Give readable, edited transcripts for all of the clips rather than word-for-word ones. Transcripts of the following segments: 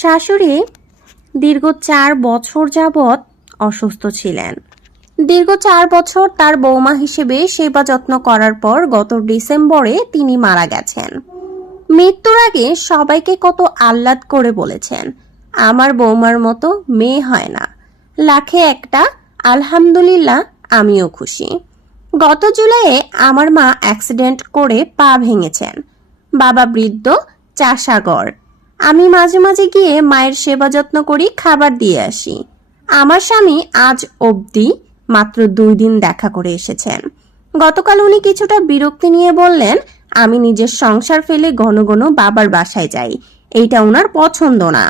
শাশুড়ি দীর্ঘ 4 বছর যাবৎ অসুস্থ ছিলেন। দীর্ঘ 4 বছর তার বৌমা হিসেবে সেবা যত্ন করার পর গত ডিসেম্বরে তিনি মারা গেছেন। মৃত্যুর আগে সবাইকে কত আহ্লাদ করে বলেছেন, আমার বৌমার মতো মেয়ে হয় না, লাখে একটা, আলহামদুলিল্লাহ আমিও খুশি। গত জুলাইয়ে আমার মা অ্যাক্সিডেন্ট করে পা ভেঙেছেন। বাবা বৃদ্ধ, চাষাগড়। আমি মাঝে মাঝে গিয়ে মায়ের সেবা যত্ন করি, খাবার দিয়ে আসি। আমার স্বামী আজ অবধি মাত্র 2 দিন দেখা করে এসেছেন। গতকাল উনি কিছুটা বিরক্তি নিয়ে বললেন, আমি নিজের সংসার ফেলে ঘন ঘন বাবার বাসায় যাই, এইটা ওনার পছন্দ না।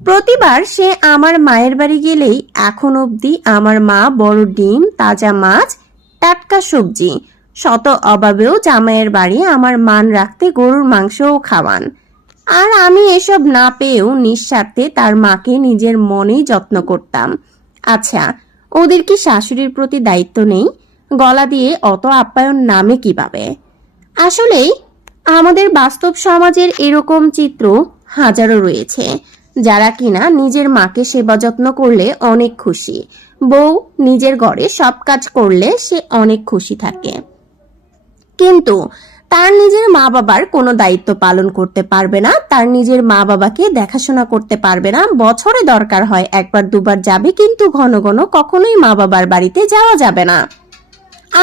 প্রতিবার সে আমার মায়ের বাড়ি গেলেই এখন অবধি আমার মা বড় ডিম, তাজা মাছ, টাটকা সবজি, শত অভাবেও জামাইয়ের বাড়ি আমার মান রাখতে গরুর মাংসও খাওয়ান। আর আমি এসব না পেয়েও নিঃস্বার্থে তার মাকে নিজের মনেই যত্ন করতাম। আচ্ছা, ওদের কি শাশুড়ির প্রতি দায়িত্ব নেই? গলা দিয়ে অত আপ্যায়ন নামে কিভাবে? আসলেই আমাদের বাস্তব সমাজের এরকম চিত্র হাজারো রয়েছে, যারা কিনা নিজের মাকে সেবা যত্ন করলে অনেক খুশি, বউ নিজের ঘরে সব কাজ করলে সে অনেক খুশি থাকে, কিন্তু তার নিজের মা বাবার কোনো দায়িত্ব পালন করতে পারবে না, তার নিজের মা বাবাকে দেখাশোনা করতে পারবে না। বছরে দরকার হয় 1বার 2বার যাবে, কিন্তু ঘন ঘন কখনোই মা বাবার বাড়িতে যাওয়া যাবে না।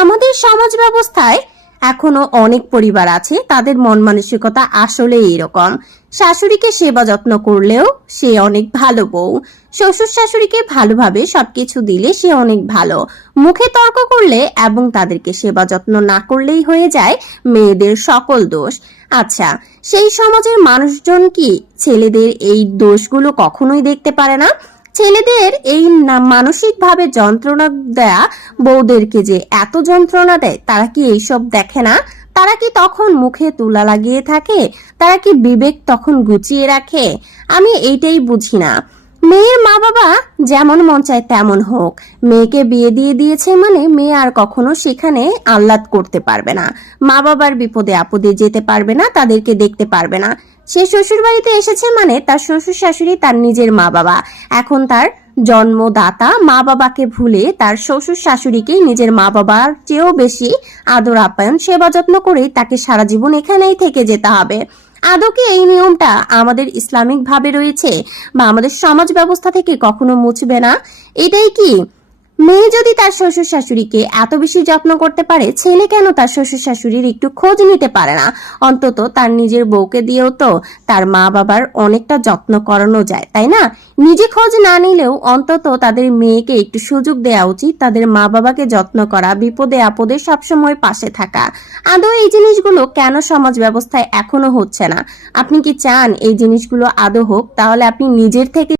আমাদের সমাজ ব্যবস্থায় এখনো অনেক পরিবার আছে, তাদের মন মানসিকতা আসলে এরকম। শাশুড়িকে সেবা যত্ন করলেও সে অনেক ভালো বউ, শ্বশুর শাশুড়িকে ভালোভাবে সবকিছু দিলে সে অনেক ভালো, মুখে তর্ক করলে এবং তাদেরকে সেবা যত্ন না করলেই হয়ে যায় মেয়েদের সকল দোষ। আচ্ছা, সেই সমাজের মানুষজন কি ছেলেদের এই দোষগুলো কখনোই দেখতে পারে না? ছেলেদের এই মানসিকভাবে যন্ত্রণা দেয়া বউদেরকে যে এত যন্ত্রণা দেয়, তারা কি এইসব দেখে না? তারা কি তখন মুখে তুলা লাগিয়ে থাকে? তারা কি বিবেক তখন গুছিয়ে রাখে? আমি এইটাই বুঝি না। মেয়ের মা বাবা যেমন মন চায় তেমন হোক, মেয়েকে বিয়ে দিয়ে দিয়েছে মানে মেয়ে আর কখনো সেখানে আহ্লাদ করতে পারবে না, মা বাবার বিপদে আপদে যেতে পারবে না, তাদেরকে দেখতে পারবে না। সে শ্বশুর বাড়িতে এসেছে মানে তার শ্বশুর শাশুড়ি তার নিজের মা বাবা। এখন তার জন্মদাতা মা বাবাকে ভুলে তার শ্বশুর শাশুড়িকেই নিজের মা বাবার চেয়েও বেশি আদর আপ্যায়ন সেবা যত্ন করে তাকে সারা জীবন এখানেই থেকে যেতে হবে। আদৌ কি এই নিয়মটা আমাদের ইসলামিক ভাবে রয়েছে বা আমাদের সমাজ ব্যবস্থা থেকে কখনো মুছবে না? এটাই কি মেয়ে যদি তার শ্বশুর শাশুড়িকে এত বেশি যত্ন করতে পারে, ছেলে কেন তার শ্বশুর শাশুড়ির একটু খোঁজ নিতে পারে না? অন্তত তার নিজের বউকে দিয়েও তো তার মা বাবার অনেকটা যত্ন করানো যায়, তাই না? নিজে খোঁজ না নিলেও অন্তত তাদের মেয়েকে একটু সুযোগ দেওয়া উচিত, তাদের মা বাবাকে যত্ন করা, বিপদে আপদে সবসময় পাশে থাকা। আদৌ এই জিনিসগুলো কেন সমাজ ব্যবস্থায় এখনো হচ্ছে না? আপনি কি চান এই জিনিসগুলো আদৌ হোক? তাহলে আপনি নিজের থেকে